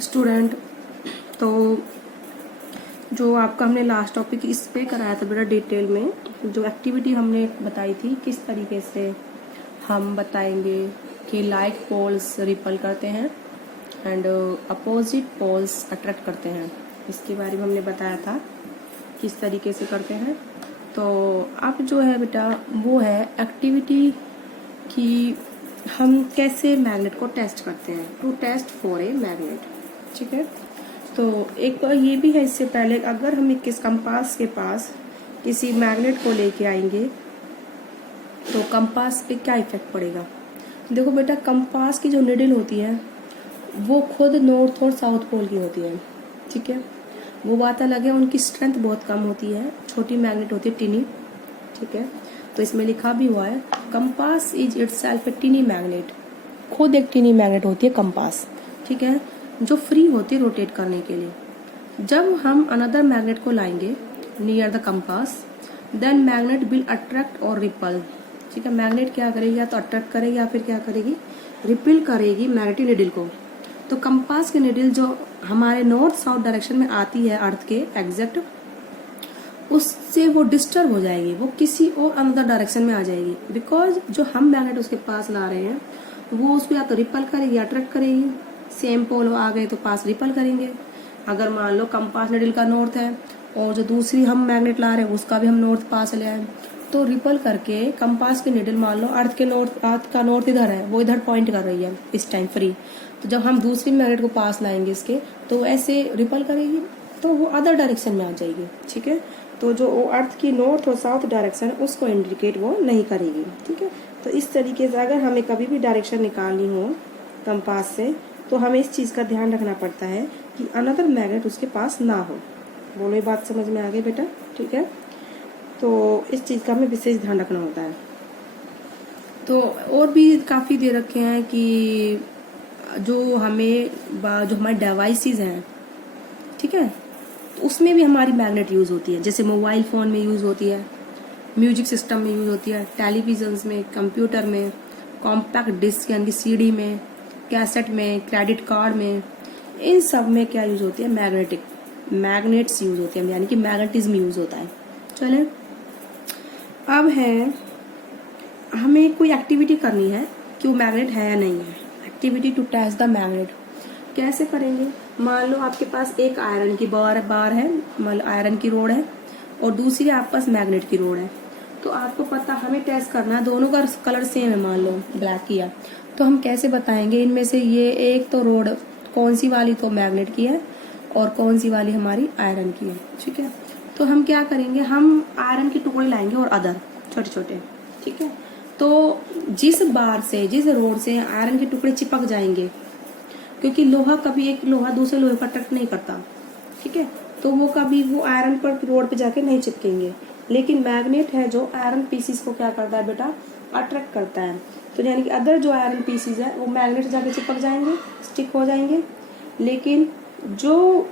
Student, तो जो आपका हमने लास्ट टॉपिक इस पे कराया था बेटा डिटेल में, जो एक्टिविटी हमने बताई थी किस तरीके से हम बताएंगे कि लाइक पोल्स रिपल करते हैं एंड अपोजिट पोल्स अट्रैक्ट करते हैं, इसके बारे में हमने बताया था किस तरीके से करते हैं। तो अब जो है बेटा वो है एक्टिविटी कि हम कैसे मैग्नेट को टेस्ट करते हैं, to test for a magnet. ठीक है, तो एक ये भी है, इससे पहले अगर हम किस कंपास के पास किसी मैग्नेट को लेके आएंगे तो कंपास पे क्या इफेक्ट पड़ेगा। देखो बेटा, कंपास की जो निडल होती है वो खुद नॉर्थ और साउथ पोल की होती है। ठीक है, वो बात अलग है, उनकी स्ट्रेंथ बहुत कम होती है, छोटी मैग्नेट होती है टिनी। ठीक है, तो इसमें लिखा भी हुआ है compass is itself A टिनी magnet, खुद एक टिनी मैग्नेट होती है कंपास। ठीक है, जो फ्री होती है रोटेट करने के लिए। जब हम अनदर मैग्नेट को लाएंगे near the compass, then magnet will attract और रिपल। ठीक है, मैग्नेट क्या करेगी, या तो अट्रैक्ट करेगी या फिर क्या करेगी, रिपल करेगी मैग्नेटिक निडल को। तो कंपास की निडल जो हमारे नॉर्थ साउथ डायरेक्शन में आती है अर्थ के एग्जैक्ट, उससे वो डिस्टर्ब हो जाएगी, वो किसी और अनदर डायरेक्शन में आ जाएगी। बिकॉज जो हम मैग्नेट उसके पास ला रहे हैं वो उसको या तो रिपल करेगी या अट्रैक्ट करेगी। सेम पोल आ गए तो पास रिपल करेंगे। अगर मान लो कंपास निडल का नॉर्थ है और जो दूसरी हम मैग्नेट ला रहे हैं उसका भी हम नॉर्थ पास ले आए, तो रिपल करके कंपास की निडल मान लो अर्थ का नॉर्थ इधर है, वो इधर पॉइंट कर रही है इस टाइम फ्री, तो जब हम दूसरी मैग्नेट को पास लाएंगे इसके तो ऐसे रिपल करेगी तो वो अदर डायरेक्शन में आ जाएगी। ठीक है, तो जो अर्थ की नॉर्थ और साउथ डायरेक्शन उसको इंडिकेट वो नहीं करेगी। ठीक है, तो इस तरीके से अगर हमें कभी भी डायरेक्शन निकालनी हो कंपास से तो हमें इस चीज़ का ध्यान रखना पड़ता है कि अनदर मैग्नेट उसके पास ना हो। बोलो, ये बात समझ में आ गई बेटा। ठीक है, तो इस चीज़ का हमें विशेष ध्यान रखना होता है। तो और भी काफ़ी दे रखे हैं कि जो हमारे डिवाइसेस हैं, ठीक है, तो उसमें भी हमारी मैग्नेट यूज़ होती है। जैसे मोबाइल फ़ोन में यूज़ होती है, म्यूजिक सिस्टम में यूज़ होती है, टेलीविजन्स में, कंप्यूटर में, कॉम्पैक्ट डिस्क यानी कि सीडी में, कैसेट में, क्रेडिट कार्ड में, इन सब में क्या यूज़ होती है, मैग्नेट्स यूज़ होती है, यानी कि मैग्नेटिज्म यूज़ होता है। चले, अब है हमें कोई एक्टिविटी करनी है कि वो मैग्नेट है या नहीं है। Activity to test the magnet कैसे करेंगे। मान लो आपके पास एक आयरन की बार है, मतलब आयरन की रोड है, और दूसरी आपके पास मैग्नेट की रोड है। तो आपको पता हमें टेस्ट करना है, दोनों का कलर सेम है, मान लो ब्लैक किया, तो हम कैसे बताएंगे इनमें से ये एक तो रोड कौन सी वाली तो मैग्नेट की है और कौन सी वाली हमारी आयरन की है। ठीक है, तो हम क्या करेंगे, हम आयरन के टुकड़े लाएंगे और अदर छोटे छोटे। ठीक है, तो जिस रोड से आयरन के टुकड़े चिपक जाएंगे, क्योंकि एक लोहा दूसरे लोहे पर अट्रैक्ट नहीं करता। ठीक है, तो वो कभी वो आयरन पर रोड पे जाके नहीं चिपकेंगे, लेकिन मैग्नेट है जो आयरन पीसीस को क्या करता है बेटा, अट्रैक्ट करता है। तो यानी कि अदर जो आयरन पीसीस है वो मैग्नेट जाके चिपक जाएंगे, स्टिक हो जाएंगे, लेकिन जो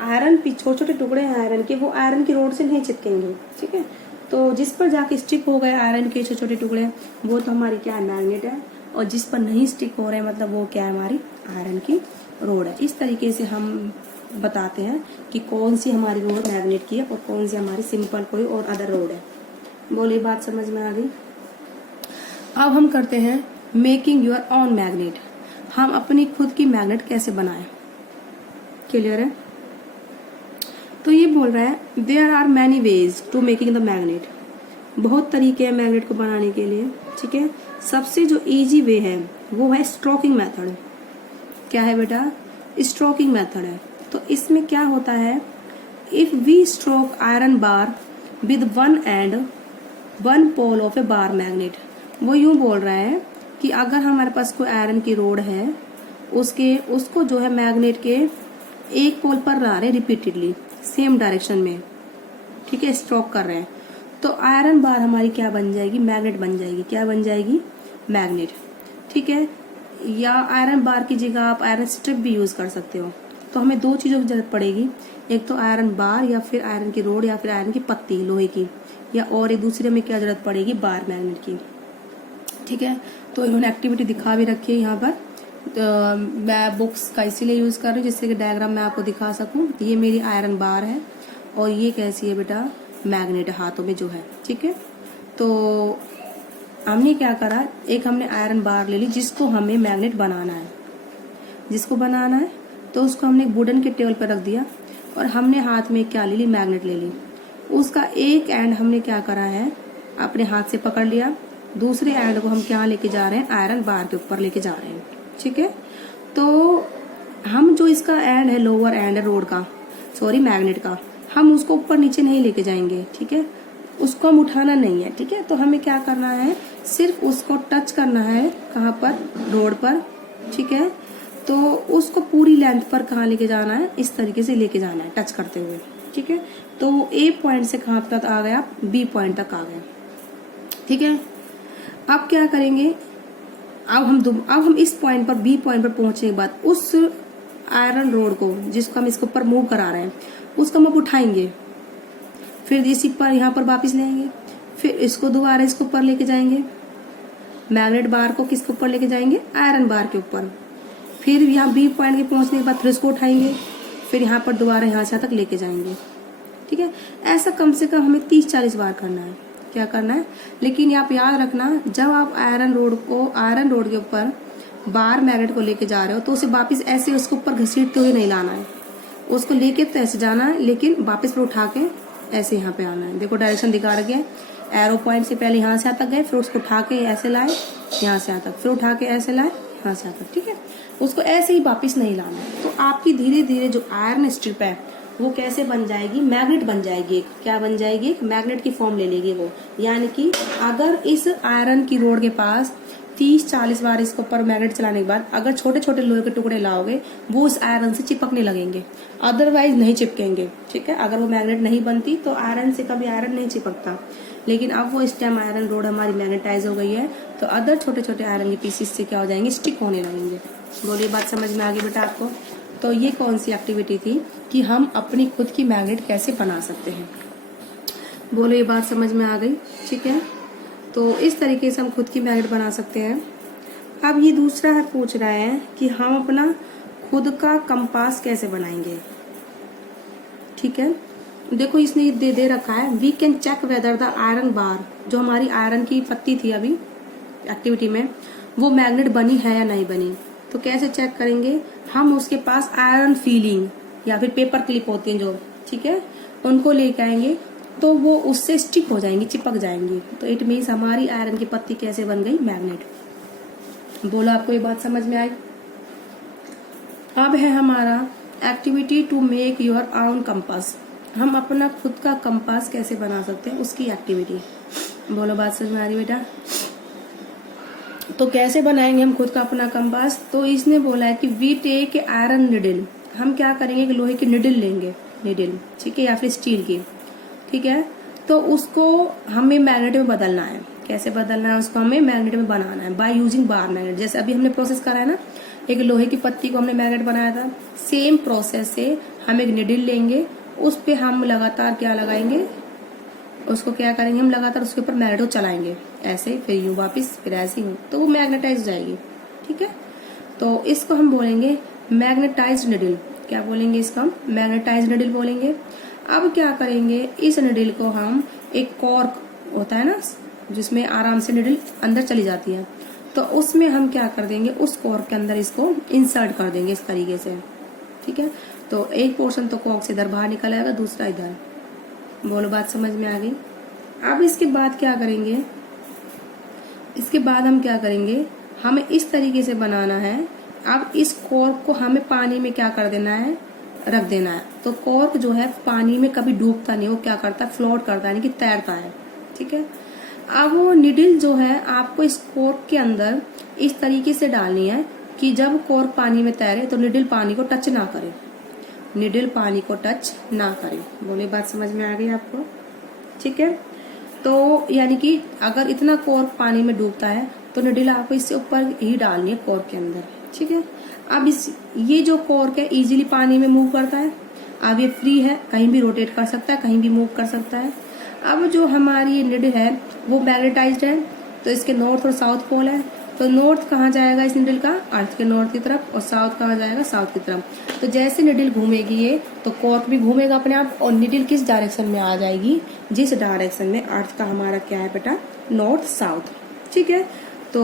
आयरन छोटे छोटे टुकड़े हैं आयरन के, वो आयरन की रोड से नहीं चिपकेंगे। ठीक है, तो जिस पर जाके स्टिक हो गए आयरन के छोटे छोटे टुकड़े, वो तो हमारी क्या है, मैग्नेट है, और जिस पर नहीं स्टिक हो रहे हैं मतलब वो क्या है, हमारी आयरन की रोड है। इस तरीके से हम बताते हैं कि कौन सी हमारी रोड मैग्नेट की है और कौन सी हमारी सिंपल कोई और अदर रोड है। बोलिए, बात समझ में आ गई। अब हम करते हैं मेकिंग योर ऑन मैग्नेट, हम अपनी खुद की मैग्नेट कैसे बनाएं। क्लियर है। तो ये बोल रहा है there are many ways to making the magnet, बहुत तरीके हैं मैग्नेट को बनाने के लिए। ठीक है, सबसे जो इजी वे है वो है स्ट्रोकिंग मेथड। क्या है बेटा, स्ट्रोकिंग मेथड है। तो इसमें क्या होता है, if we stroke iron bar with one end one pole of a bar magnet, वो यूं बोल रहा है कि अगर हमारे पास कोई आयरन की रोड है, उसको जो है मैग्नेट के एक पोल पर ला रहे रिपीटेडली सेम डायरेक्शन में। ठीक है, स्ट्रोक कर रहे हैं, तो आयरन बार हमारी क्या बन जाएगी, मैग्नेट बन जाएगी। क्या बन जाएगी, मैग्नेट। ठीक है, या आयरन बार की जगह आप आयरन स्ट्रिप भी यूज कर सकते हो। तो हमें दो चीजों की जरूरत पड़ेगी, एक तो आयरन बार या फिर आयरन की रोड या फिर आयरन की पत्ती लोहे की, या और एक दूसरे में क्या जरूरत पड़ेगी, बार मैग्नेट की। ठीक है, तो इन्होंने एक्टिविटी दिखा भी रखी है यहाँ पर मैं बुक्स का इसीलिए यूज़ कर रही हूँ जिससे कि डायग्राम मैं आपको दिखा सकूँ। ये मेरी आयरन बार है और ये कैसी है बेटा, मैग्नेट हाथों में जो है, ठीक है। तो हमने क्या करा, एक हमने आयरन बार ले ली जिसको हमें मैग्नेट बनाना है, तो उसको हमने वुडन के टेबल पर रख दिया और हमने हाथ में क्या ले ली, मैग्नेट ले ली। उसका एक एंड हमने क्या करा है, अपने हाथ से पकड़ लिया, दूसरे एंड को हम क्या लेके जा रहे हैं, आयरन बार के ऊपर लेके जा रहे हैं, ठीक है। तो हम जो इसका एंड है, लोअर एंड है रोड का, सॉरी मैग्नेट का, हम उसको ऊपर नीचे नहीं लेके जाएंगे, ठीक है, उसको हम उठाना नहीं है, ठीक है। तो हमें क्या करना है, सिर्फ उसको टच करना है, कहाँ पर, रोड पर, ठीक है। तो उसको पूरी लेंथ पर कहाँ लेके जाना है, इस तरीके से लेके जाना है टच करते हुए, ठीक है। तो ए पॉइंट से कहाँ तक आ गया, बी पॉइंट तक आ गया, ठीक है। अब क्या करेंगे, अब हम इस पॉइंट पर, बी पॉइंट पर पहुंचने के बाद उस आयरन रोड को जिसको हम इसके ऊपर मूव करा रहे हैं उसको हम अब उठाएंगे, फिर इसी पर यहाँ पर वापस ले आएंगे, फिर इसको दोबारा इसके ऊपर लेके जाएंगे, मैग्नेट बार को किसके ऊपर लेके जाएंगे, आयरन बार के ऊपर, फिर यहाँ बी पॉइंट के पहुंचने के बाद फिर इसको उठाएंगे, फिर यहाँ पर दोबारा यहाँ से तक लेके जाएंगे, ठीक है। ऐसा कम से कम हमें 30-40 बार करना है, क्या करना है। लेकिन आप याद रखना, जब आप आयरन रोड के ऊपर बार मैग्नेट को लेके जा रहे हो तो उसे वापस ऐसे उसके ऊपर घसीटते हुए नहीं लाना है, उसको लेके तो ऐसे जाना है, लेकिन वापस पर उठा के ऐसे यहाँ पे आना है। देखो डायरेक्शन दिखा रखे है, एरो पॉइंट से पहले यहाँ से यहाँ तक गए, फिर उसको उठा के ऐसे लाए यहाँ से यहाँ तक, फिर उठा के ऐसे लाए यहाँ से यहाँ तक, ठीक है। उसको ऐसे ही वापस नहीं लाना है। तो आपकी धीरे धीरे जो आयरन स्ट्रिप है वो कैसे बन जाएगी, मैग्नेट बन जाएगी, क्या बन जाएगी, एक मैग्नेट की फॉर्म ले लेगी वो। यानी कि अगर इस आयरन की रोड के पास 30-40 बार इसके ऊपर मैग्नेट चलाने के बाद अगर छोटे छोटे लोहे के टुकड़े लाओगे वो उस आयरन से चिपकने लगेंगे, अदरवाइज नहीं चिपकेंगे, ठीक है। अगर वो मैग्नेट नहीं बनती तो आयरन से कभी आयरन नहीं चिपकता। लेकिन अब वो इस टाइम आयरन रोड हमारी मैग्नेटाइज हो गई है तो अदर छोटे छोटे आयरन के पीसेस से क्या हो जाएंगे, स्टिक होने लगेंगे। बोलिए बात समझ में आ गई बेटा आपको। तो ये कौन सी एक्टिविटी थी कि हम अपनी खुद की मैग्नेट कैसे बना सकते हैं। बोलो ये बात समझ में आ गई, ठीक है। तो इस तरीके से हम खुद की मैग्नेट बना सकते हैं। अब ये दूसरा है, पूछ रहा है कि हम अपना खुद का कंपास कैसे बनाएंगे, ठीक है। देखो इसने दे रखा है, we can check whether the iron bar, जो हमारी आयरन की पत्ती थी अभी एक्टिविटी में, वो मैग्नेट बनी है या नहीं बनी। तो कैसे चेक करेंगे, हम उसके पास आयरन फीलिंग या फिर पेपर क्लिप होती हैं जो, ठीक है, उनको लेके आएंगे तो वो उससे स्टिक हो जाएंगी, चिपक जाएंगी। तो इट मीन्स हमारी आयरन की पत्ती कैसे बन गई, मैग्नेट। बोलो आपको ये बात समझ में आई। अब है हमारा activity to make your own compass, हम अपना खुद का कंपास कैसे बना सकते हैं उसकी एक्टिविटी। बोलो बात समझ में आ रही बेटा। तो कैसे बनाएंगे हम खुद का अपना कंपास, तो इसने बोला है कि वी टेक आयरन निडल, हम क्या करेंगे कि लोहे की निडल लेंगे, निडल, ठीक है, या फिर स्टील की, ठीक है। तो उसको हमें मैग्नेट में बदलना है। कैसे बदलना है, उसको हमें मैग्नेट में बनाना है बाय यूजिंग बार मैग्नेट। जैसे अभी हमने प्रोसेस करा है ना, एक लोहे की पत्ती को हमने मैग्नेट बनाया था, सेम प्रोसेस से हम एक निडल लेंगे, उस पे हम लगातार क्या लगाएंगे, उसको क्या करेंगे, हम लगातार उसके ऊपर मैग्नेट को चलाएंगे, ऐसे फिर यूं वापिस फिर ऐसे ही, तो वो मैग्नेटाइज हो जाएगी, ठीक है। तो इसको हम बोलेंगे मैग्नेटाइज्ड निडल। क्या बोलेंगे इसको हम, मैग्नेटाइज्ड निडल बोलेंगे। अब क्या करेंगे, इस निडल को हम, एक कॉर्क होता है ना जिसमें आराम से निडल अंदर चली जाती है, तो उसमें हम क्या कर देंगे, उस कॉर्क के अंदर इसको इंसर्ट कर देंगे इस तरीके से, ठीक है। तो एक पोर्शन तो कॉर्क से इधर बाहर निकल आएगा, दूसरा इधर। बोलो बात समझ में आ गई। अब इसके बाद क्या करेंगे, इसके बाद हम क्या करेंगे, हमें इस तरीके से बनाना है। अब इस कॉर्क को हमें पानी में क्या कर देना है, रख देना है। तो कॉर्क जो है पानी में कभी डूबता नहीं, वो क्या करता है, फ्लोट करता है, यानी कि तैरता है, ठीक है। अब वो निडल जो है आपको इस कॉर्क के अंदर इस तरीके से डालनी है कि जब कॉर्क पानी में तैरे तो निडल पानी को टच ना करे, निडल पानी को टच ना करे। बोले बात समझ में आ गई आपको, ठीक है। तो यानी कि अगर इतना कॉर्क पानी में डूबता है तो निडल आपको इससे ऊपर ही डालनी है कॉर्क के अंदर, ठीक है। अब ये जो कॉर्क है इजीली पानी में मूव करता है, अब ये फ्री है, कहीं भी रोटेट कर सकता है, कहीं भी मूव कर सकता है। अब जो हमारी ये निडल है वो मैग्नेटाइज्ड है, तो इसके नॉर्थ और साउथ पोल है, तो नॉर्थ कहाँ जाएगा इस निडल का, अर्थ के नॉर्थ की तरफ, और साउथ कहाँ जाएगा, साउथ की तरफ। तो जैसे निडल घूमेगी ये, तो कॉर्क भी घूमेगा अपने आप, और निडल किस डायरेक्शन में आ जाएगी, जिस डायरेक्शन में अर्थ का हमारा क्या है बेटा, नॉर्थ साउथ। ठीक है, तो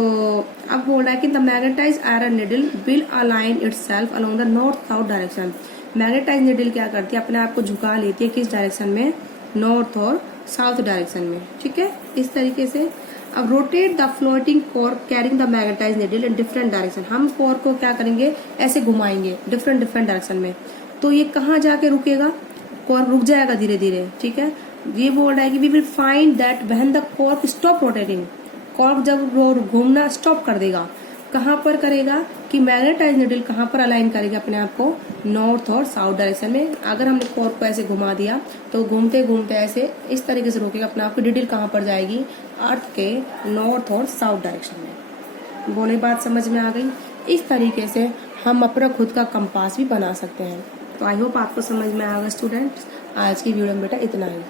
अब बोल रहा है कि the magnetise iron needle will align itself along the north south direction. Magnetise needle क्या करती है, अपने आप को झुका लेती है किस डायरेक्शन में, नॉर्थ और साउथ डायरेक्शन में। ठीक है, इस तरीके से। अब rotate the floating cork carrying the magnetise needle in different direction. हम कॉर्क को क्या करेंगे, ऐसे घुमाएंगे डिफरेंट डायरेक्शन में, तो ये कहाँ जाके रुकेगा, कॉर्क रुक जाएगा धीरे धीरे। ठीक है, ये बोल रहा है कि we will find that when the cork stop rotating, cork जब घूमना स्टॉप कर देगा, कहाँ पर करेगा कि मैग्नेटाइज निडल कहाँ पर अलाइन करेगा अपने आप को, नॉर्थ और साउथ डायरेक्शन में। अगर हमने कॉर्क को ऐसे घुमा दिया तो घूमते घूमते ऐसे इस तरीके से रोकेगा अपने आप को, निडल कहाँ पर जाएगी, अर्थ के नॉर्थ और साउथ डायरेक्शन में। बोले बात समझ में आ गई। इस तरीके से हम अपना खुद का कंपास भी बना सकते हैं। तो आई होप आपको समझ में आ गया स्टूडेंट्स। आज की वीडियो में बेटा इतना ही।